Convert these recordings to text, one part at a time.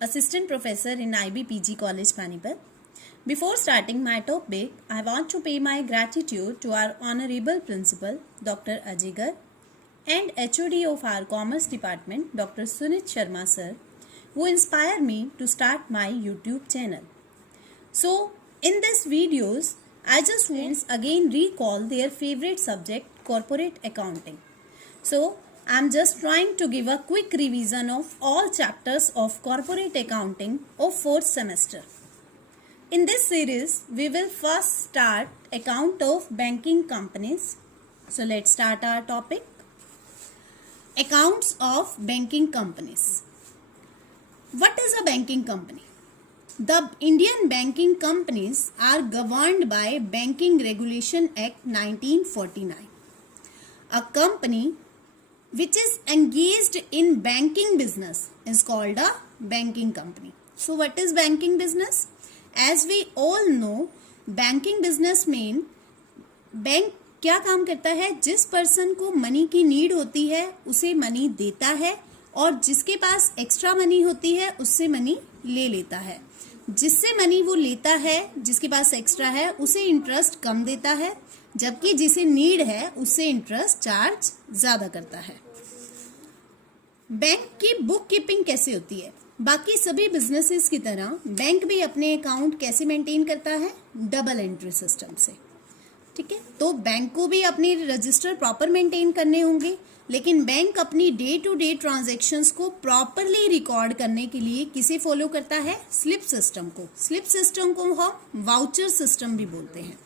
Assistant Professor in IBPG College, Panipat. Before starting my topic, I want to pay my gratitude to our Honorable Principal, Dr. Ajigar, and HOD of our Commerce Department, Dr. Sunit Sharma Sir, who inspired me to start my YouTube channel. So, in this videos, I just want again recall their favorite subject, corporate accounting. So, I'm just trying to give a quick revision of all chapters of corporate accounting of 4th semester. In this series, we will first start account of banking companies. So, let's start our topic. Accounts of banking companies. What is a banking company? The Indian banking companies are governed by Banking Regulation Act 1949. A company which is engaged in banking business is called a banking company. So what is banking business? As we all know, banking business mean bank क्या काम करता है? जिस person को money की need होती है उसे मनी देता है और जिसके पास एक्स्ट्रा मनी होती है उससे मनी ले लेता है. जिससे मनी वो लेता है, जिसके पास एक्स्ट्रा है, उसे इंटरेस्ट कम देता है, जबकि जिसे नीड है उससे इंटरेस्ट चार्ज ज्यादा करता है. बैंक की बुक कीपिंग कैसे होती है? बाकी सभी बिजनेसेस की तरह बैंक भी अपने अकाउंट कैसे मेंटेन करता है? डबल एंट्री सिस्टम से. ठीक है, तो बैंक को भी अपने रजिस्टर प्रॉपर मेंटेन करने होंगे, लेकिन बैंक अपनी डे टू डे ट्रांजैक्शंस को प्रॉपरली रिकॉर्ड करने के लिए किसे फॉलो करता है? स्लिप सिस्टम को. स्लिप सिस्टम को हम वाउचर सिस्टम भी बोलते हैं.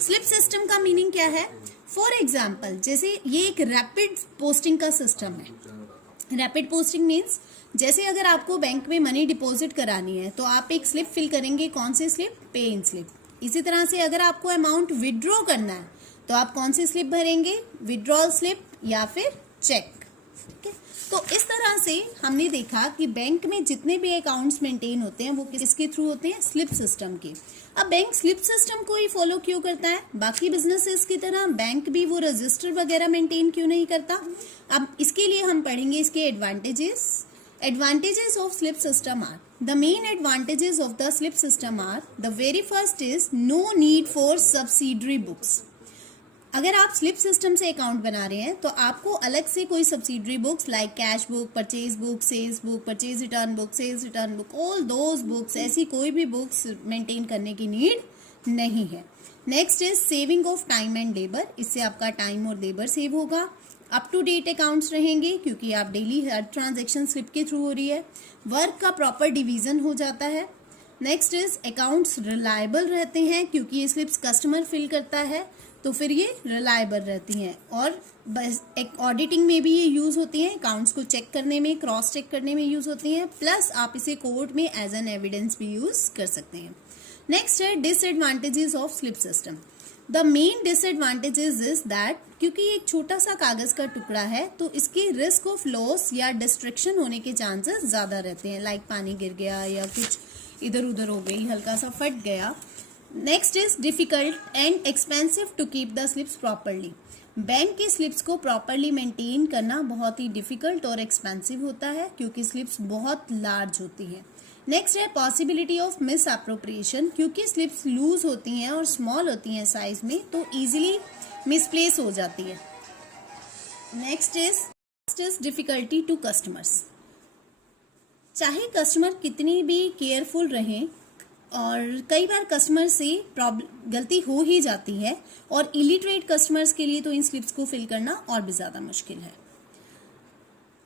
स्लिप सिस्टम का मीनिंग क्या है? फॉर एग्जाम्पल, जैसे ये एक रैपिड पोस्टिंग का सिस्टम है. रैपिड पोस्टिंग मीन्स जैसे अगर आपको बैंक में मनी डिपॉजिट करानी है तो आप एक स्लिप फिल करेंगे. कौन सी स्लिप? पे इन स्लिप. इसी तरह से अगर आपको अमाउंट विड्रॉ करना है तो आप कौन सी स्लिप भरेंगे? विड्रॉल स्लिप या फिर चेक. ठीक है, तो इस तरह से हमने देखा कि बैंक में जितने भी अकाउंट्स मेंटेन होते हैं वो किसके थ्रू होते हैं? स्लिप सिस्टम के. अब बैंक स्लिप सिस्टम को ही फॉलो क्यों करता है? बाकी बिजनेसेस की तरह बैंक भी वो रजिस्टर वगैरह मेंटेन क्यों नहीं करता? अब इसके लिए हम पढ़ेंगे इसके advantages. Advantages of slip system are, the main advantages of the slip system are, the very first is no need for subsidiary books. अगर आप स्लिप सिस्टम से अकाउंट बना रहे हैं तो आपको अलग से कोई subsidiary books like cash book, purchase book, sales book, purchase return book, sales return book, all those books, ऐसी कोई भी बुक्स मेंटेन करने की नीड नहीं है. Next is saving of time and labour. इससे आपका टाइम और लेबर सेव होगा. अप टू डेट अकाउंट्स रहेंगे क्योंकि आप डेली हर ट्रांजेक्शन स्लिप के थ्रू हो रही है. वर्क का प्रॉपर डिवीजन हो जाता है. नेक्स्ट इज अकाउंट्स रिलायबल रहते हैं क्योंकि ये स्लिप्स कस्टमर फिल करता है तो फिर ये रिलायबल रहती हैं. और एक ऑडिटिंग में भी ये यूज होती हैं, अकाउंट्स को चेक करने में, क्रॉस चेक करने में यूज होती हैं. प्लस आप इसे कोर्ट में एज एन एविडेंस भी यूज कर सकते हैं. नेक्स्ट है disadvantages of slip system. The main disadvantages is that क्योंकि एक छोटा सा कागज का टुकड़ा है तो इसकी रिस्क ऑफ लॉस या डिस्ट्रक्शन होने के चांसेस ज्यादा रहते हैं. लाइक पानी गिर गया या कुछ इधर उधर हो गई, हल्का सा फट गया. Next is difficult and expensive to keep the slips properly. Bank की स्लिप्स को प्रॉपरली मेंटेन करना बहुत ही डिफिकल्ट और एक्सपेंसिव होता है क्योंकि स्लिप्स बहुत लार्ज होती हैं. नेक्स्ट है पॉसिबिलिटी ऑफ मिस अप्रोप्रिएशन. क्योंकि स्लिप्स लूज होती हैं और स्मॉल होती हैं साइज में तो इजीली मिसप्लेस हो जाती है. Next is difficulty to customers. चाहे कस्टमर कितनी भी केयरफुल रहें और कई बार कस्टमर से गलती हो ही जाती है और इलिटरेट कस्टमर्स के लिए तो इन स्लिप्स को फिल करना और भी ज्यादा मुश्किल है.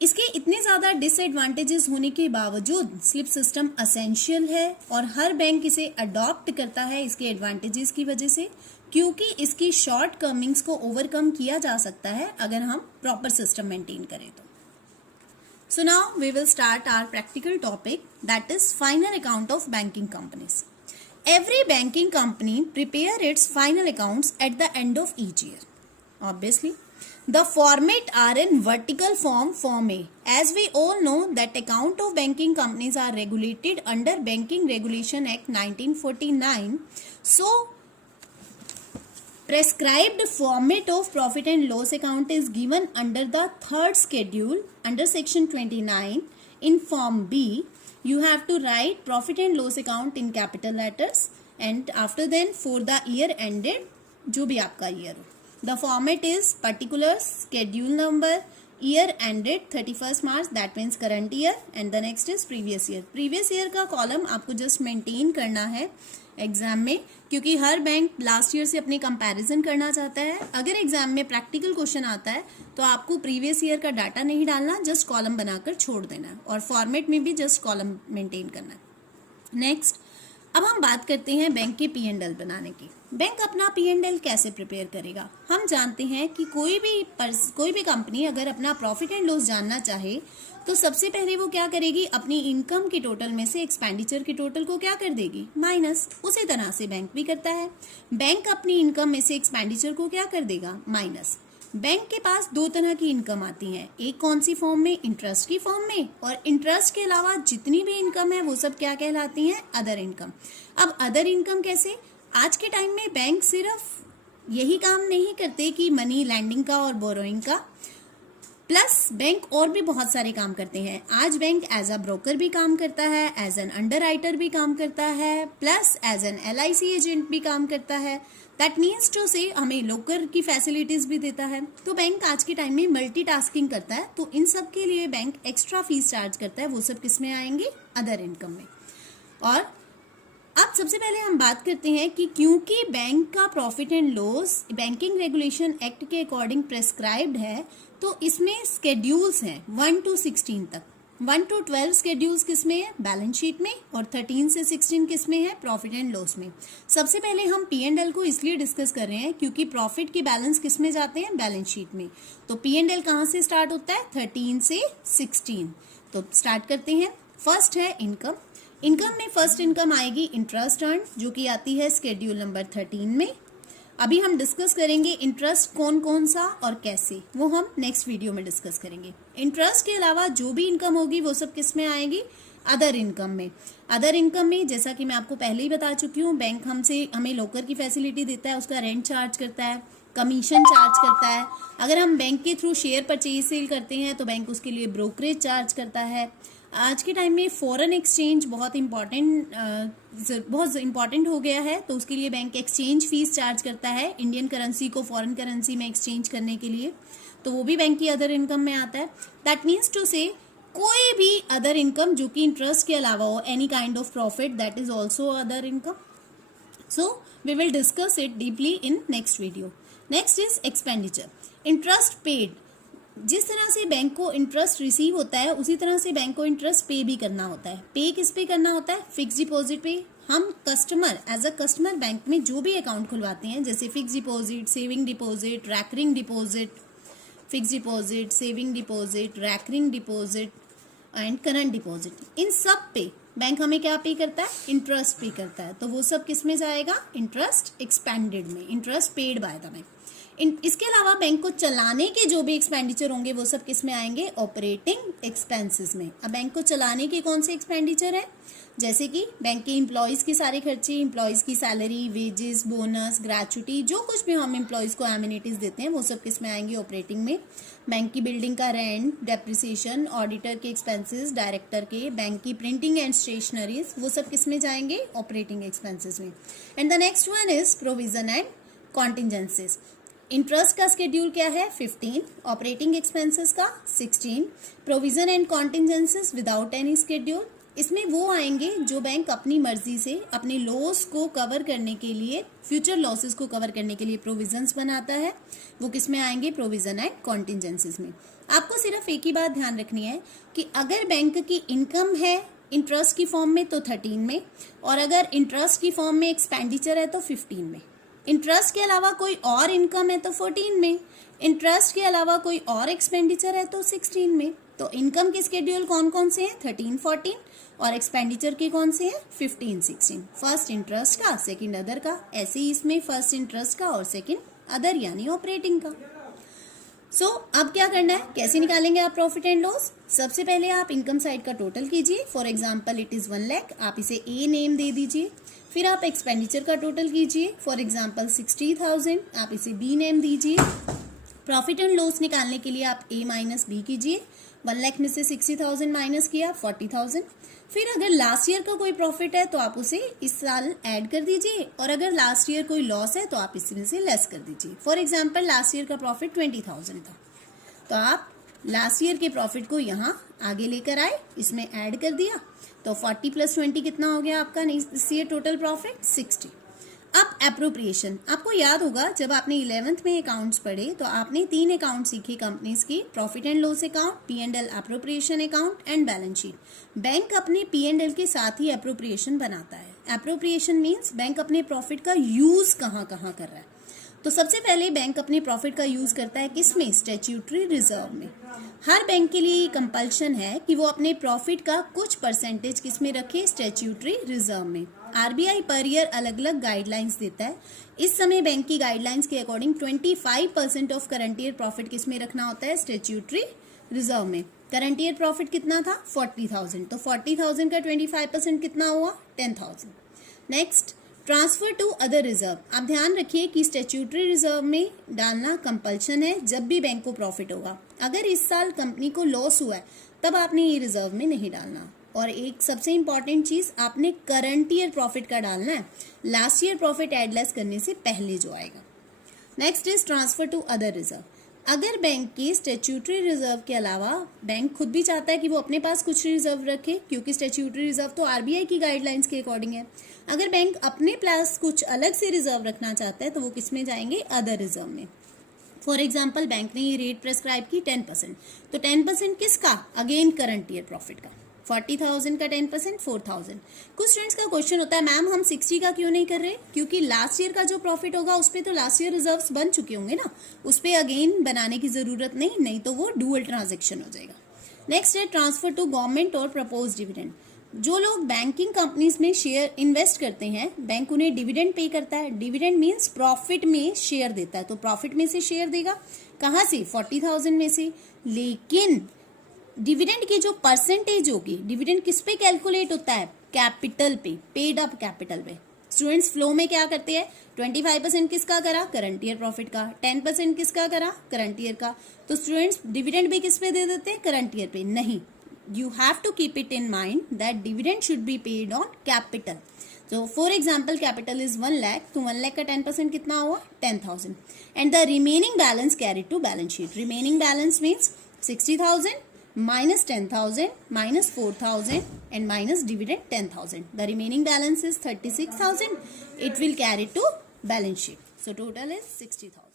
इसके इतने ज्यादा डिसएडवांटेजेस होने के बावजूद स्लिप सिस्टम असेंशियल है और हर बैंक इसे अडॉप्ट करता है इसके एडवांटेजेस की वजह से, क्योंकि इसकी शॉर्ट कमिंग्स को ओवरकम किया जा सकता है अगर हम प्रॉपर सिस्टम मेंटेन करें तो. So now we will start our practical topic, that is final account of banking companies. Every banking company prepare its final accounts at the end of each year. Obviously, the format are in vertical form, Form A. As we all know that account of banking companies are regulated under Banking Regulation Act 1949. So prescribed format of profit and loss account is given under the third schedule under section 29 in Form B. you have to write profit and loss account in capital letters and after then for the year ended, जो भी आपका year हो. The format is particulars, schedule number, year ended 31st March, that means current year, and the next is previous year. previous year का column आपको just maintain करना है exam में, क्योंकि हर बैंक लास्ट ईयर से अपनी कंपैरिजन करना चाहता है. अगर एग्जाम में प्रैक्टिकल क्वेश्चन आता है तो आपको प्रीवियस ईयर का डाटा नहीं डालना, जस्ट कॉलम बनाकर छोड़ देना है और फॉर्मेट में भी जस्ट कॉलम मेंटेन करना है. नेक्स्ट, अब हम बात करते हैं बैंक के P&L बनाने की. बैंक अपना P&L कैसे प्रिपेयर करेगा? हम जानते हैं कि कोई भी कंपनी अगर अपना प्रॉफिट एंड लॉस जानना चाहे तो सबसे पहले वो क्या करेगी, अपनी इनकम के टोटल में से एक्सपेंडिचर के टोटल को क्या कर देगी, माइनस. उसी तरह से बैंक भी करता है. बैंक अपनी इनकम में से एक्सपेंडिचर को क्या कर देगा, माइनस. बैंक के पास दो तरह की इनकम आती है, एक कौन सी फॉर्म में, इंटरेस्ट की फॉर्म में, और इंटरेस्ट के अलावा जितनी भी इनकम है वो सब क्या कहलाती हैं, अदर इनकम. अब अदर इनकम कैसे? आज के टाइम में बैंक सिर्फ यही काम नहीं करते कि मनी लैंडिंग का और बोरोइंग का, प्लस बैंक और भी बहुत सारे काम करते हैं. आज बैंक एज अ ब्रोकर भी काम करता है, एज एन अंडरराइटर भी काम करता है, plus as an LIC agent भी काम करता है. दैट मीन्स टू से हमें लोकर की फैसिलिटीज भी देता है. तो बैंक आज के टाइम में मल्टीटास्किंग करता है, तो इन सब के लिए बैंक एक्स्ट्रा फीस चार्ज करता है. वो सब किस में आएंगे, अदर इनकम में. और अब सबसे पहले हम बात करते हैं कि क्योंकि बैंक का profit and loss banking regulation act के अकॉर्डिंग प्रेस्क्राइब्ड है, तो इसमें स्केड्यूल्स हैं 1 to 16 तक. 1 to 12 स्केड्यूल्स किस में है, बैलेंस शीट में, और 13 से 16 किस में है, प्रॉफिट एंड लॉस में. सबसे पहले हम P&L को इसलिए डिस्कस कर रहे हैं क्योंकि प्रॉफिट के बैलेंस किस में जाते हैं, बैलेंस शीट में. तो P&L कहाँ से स्टार्ट होता है, 13 से 16. तो स्टार्ट करते हैं. फर्स्ट है इनकम. इनकम में फर्स्ट इनकम आएगी इंटरेस्ट अर्न, जो कि आती है स्केड्यूल नंबर 13 में. अभी हम डिस्कस करेंगे इंटरेस्ट कौन कौन सा और कैसे, वो हम नेक्स्ट वीडियो में डिस्कस करेंगे. इंटरेस्ट के अलावा जो भी इनकम होगी वो सब किस में आएगी, अदर इनकम में. अदर इनकम में जैसा कि मैं आपको पहले ही बता चुकी हूँ, बैंक हमें लोकर की फैसिलिटी देता है, उसका रेंट चार्ज करता है, कमीशन चार्ज करता है. अगर हम बैंक के थ्रू शेयर परचेज सेल करते हैं तो बैंक उसके लिए ब्रोकरेज चार्ज करता है. आज के टाइम में फॉरेन एक्सचेंज बहुत इम्पॉर्टेंट हो गया है, तो उसके लिए बैंक एक्सचेंज फीस चार्ज करता है इंडियन करेंसी को फॉरेन करेंसी में एक्सचेंज करने के लिए, तो वो भी बैंक की अदर इनकम में आता है. दैट मीन्स टू से कोई भी अदर इनकम जो कि इंटरेस्ट के अलावा हो, any kind of profit, that is also other income. So we will discuss it deeply in next video. Next is expenditure. Interest paid. जिस तरह से बैंक को इंटरेस्ट रिसीव होता है उसी तरह से बैंक को इंटरेस्ट पे भी करना होता है. पे किस पे करना होता है, फिक्स डिपॉजिट पे. हम customer as a customer bank में जो भी अकाउंट खुलवाते हैं, जैसे fix deposit, saving deposit, recurring deposit, fix deposit, saving deposit, recurring deposit and current deposit, इन सब पे बैंक हमें क्या पे करता है, इंटरेस्ट पे करता है. तो वो सब किस में जाएगा, इंटरेस्ट एक्सपेंडेड में, interest paid by the bank. इसके अलावा बैंक को चलाने के जो भी एक्सपेंडिचर होंगे वो सब किस में आएंगे, ऑपरेटिंग एक्सपेंसेस में. अब बैंक को चलाने के कौन से एक्सपेंडिचर है, जैसे कि बैंक के एम्प्लॉयज के सारे खर्चे, एम्प्लॉयज की सैलरी, वेजेस, बोनस, ग्रेचुटी, जो कुछ भी हम एम्प्लॉयज को एमिनिटीज देते हैं वो सब किस में आएंगे, ऑपरेटिंग में. बैंक की बिल्डिंग का रेंट, डेप्रिसिएशन, ऑडिटर के एक्सपेंसेस, डायरेक्टर के, बैंक की प्रिंटिंग एंड स्टेशनरीज, वो सब किस में जाएंगे, ऑपरेटिंग एक्सपेंसेस में. And the next one is provision and contingencies. Interest का स्केड्यूल क्या है, 15, ऑपरेटिंग एक्सपेंसेस का 16, provision and contingencies without any schedule. इसमें वो आएंगे जो बैंक अपनी मर्जी से अपने लॉस को कवर करने के लिए, फ्यूचर लॉसेस को कवर करने के लिए प्रोविजंस बनाता है, वो किस में आएंगे, प्रोविजन एंड कॉन्टिजेंसीज में. आपको सिर्फ एक ही बात ध्यान रखनी है कि अगर बैंक की इनकम है इंटरेस्ट की फॉर्म में तो 13 में, और अगर इंटरेस्ट की फॉर्म में एक्सपेंडिचर है तो 15 में. इंटरेस्ट के अलावा कोई और इनकम है तो 14 में, इंटरेस्ट के अलावा कोई और एक्सपेंडिचर है तो 16 में. तो इनकम के स्केड्यूल कौन कौन से हैं, 13, 14, और एक्सपेंडिचर के कौन से हैं, 15, 16. फर्स्ट इंटरेस्ट का, सेकंड अदर का. ऐसे ही इसमें फर्स्ट इंटरेस्ट का और सेकंड अदर यानी ऑपरेटिंग का. सो अब क्या करना है, कैसे निकालेंगे आप प्रॉफिट एंड लॉस. सबसे पहले आप इनकम साइड का टोटल कीजिए. For example it is 1 lakh, आप इसे ए नेम दे दीजिए. फिर आप एक्सपेंडिचर का टोटल कीजिए. फॉर एग्जाम्पल 60,000, आप इसे बी नेम दीजिए. प्रॉफिट एंड लॉस निकालने के लिए आप ए माइनस बी कीजिए. 1 लाख में से 60,000 माइनस किया 40,000। फिर अगर लास्ट ईयर का कोई प्रॉफिट है तो आप उसे इस साल ऐड कर दीजिए, और अगर लास्ट ईयर कोई लॉस है तो आप इसमें से लेस कर दीजिए। फॉर एग्जाम्पल लास्ट ईयर का प्रॉफिट 20,000 था, तो आप लास्ट ईयर के प्रॉफिट को यहाँ आगे लेकर आए, इसमें ऐड कर दिया, तो 40 + 20 कितना हो गया आपका इस ईयर टोटल प्रॉफिट 60। अब एप्रोप्रिएशन, आपको याद होगा जब आपने 11th में अकाउंट्स पढ़े तो आपने 3 अकाउंट सीखे कंपनीज की, profit and loss account, P&L appropriation account and balance sheet. Bank अपने P&L के साथ ही एप्रोप्रिएशन बनाता है। एप्रोप्रिएशन मीन्स बैंक अपने प्रॉफिट का यूज कहाँ कहाँ कर रहा है। तो सबसे पहले बैंक अपने प्रॉफिट का यूज करता है किसमें? स्टैट्यूटरी रिजर्व में। हर बैंक के लिए ये कंपल्शन है कि वो अपने प्रॉफिट का कुछ परसेंटेज किसमें रखे? स्टैट्यूटरी रिजर्व में। आरबीआई पर ईयर अलग अलग गाइडलाइंस देता है। इस समय बैंक की गाइडलाइंस के according 25% of current year profit किसमें रखना होता है? स्टैट्यूटरी रिजर्व में। करंट ईयर प्रॉफिट कितना था? 40,000, तो 40,000 का 25% कितना हुआ? 10,000। Next, transfer to other reserve. आप ध्यान रखिए कि स्टैट्यूटरी रिजर्व में डालना कंपल्शन है जब भी बैंक को प्रॉफिट होगा। अगर इस साल कंपनी को लॉस हुआ है तब आपने ये रिजर्व में नहीं डालना। और एक सबसे इंपॉर्टेंट चीज, आपने करंट ईयर प्रॉफिट का डालना है, last year profit add less करने से पहले जो आएगा। Next is transfer to other reserve. अगर बैंक के स्टैट्यूटरी रिजर्व के अलावा बैंक खुद भी चाहता है कि वो अपने पास कुछ रिजर्व रखे, क्योंकि स्टैट्यूटरी रिजर्व तो आरबीआई की गाइडलाइंस के अकॉर्डिंग है। अगर बैंक अपने पास कुछ अलग से रिजर्व रखना चाहता है तो वो किस में जाएंगे? अदर रिजर्व में। फॉर एग्जाम्पल बैंक ने ये रेट प्रेस्क्राइब की 10%, तो 10% किसका? अगेन करंट ईयर प्रॉफिट का। 40,000 का 10% 4,000। कुछ स्टूडेंट्स का क्वेश्चन होता है, मैम हम 60 का क्यों नहीं कर रहे? क्योंकि लास्ट ईयर का जो प्रॉफिट होगा उस पर तो लास्ट ईयर रिजर्व्स बन चुके होंगे ना, उस पर अगेन बनाने की जरूरत नहीं तो वो डुअल ट्रांजेक्शन हो जाएगा। नेक्स्ट है ट्रांसफर टू गवर्नमेंट और प्रपोज डिविडेंड। जो लोग बैंकिंग कंपनीज में शेयर इन्वेस्ट करते हैं, बैंक उन्हें डिविडेंड पे करता है। डिविडेंड मीन्स प्रॉफिट में शेयर देता है, तो प्रॉफिट में से शेयर देगा। कहाँ से? 40,000 में से। लेकिन डिविडेंड की जो परसेंटेज होगी, डिविडेंड किस पे कैलकुलेट होता है? कैपिटल पे, पेड अप कैपिटल पे। स्टूडेंट्स फ्लो में क्या करते हैं? 25% किसका करा? करंट ईयर प्रॉफिट का। 10% किसका करा? करंट ईयर का। तो स्टूडेंट्स डिविडेंड भी किस पे दे देते हैं? करंट ईयर पे। नहीं, you have to keep it in mind that dividend should be paid on capital. So for example capital is 1 lakh, तो 1 lakh का 10% कितना हुआ? 10,000 and the remaining balance carried to balance sheet. Remaining balance means 60,000 minus 10,000 minus 4,000 and minus dividend 10,000. The remaining balance is 36,000. It will carry to balance sheet. So total is 60,000.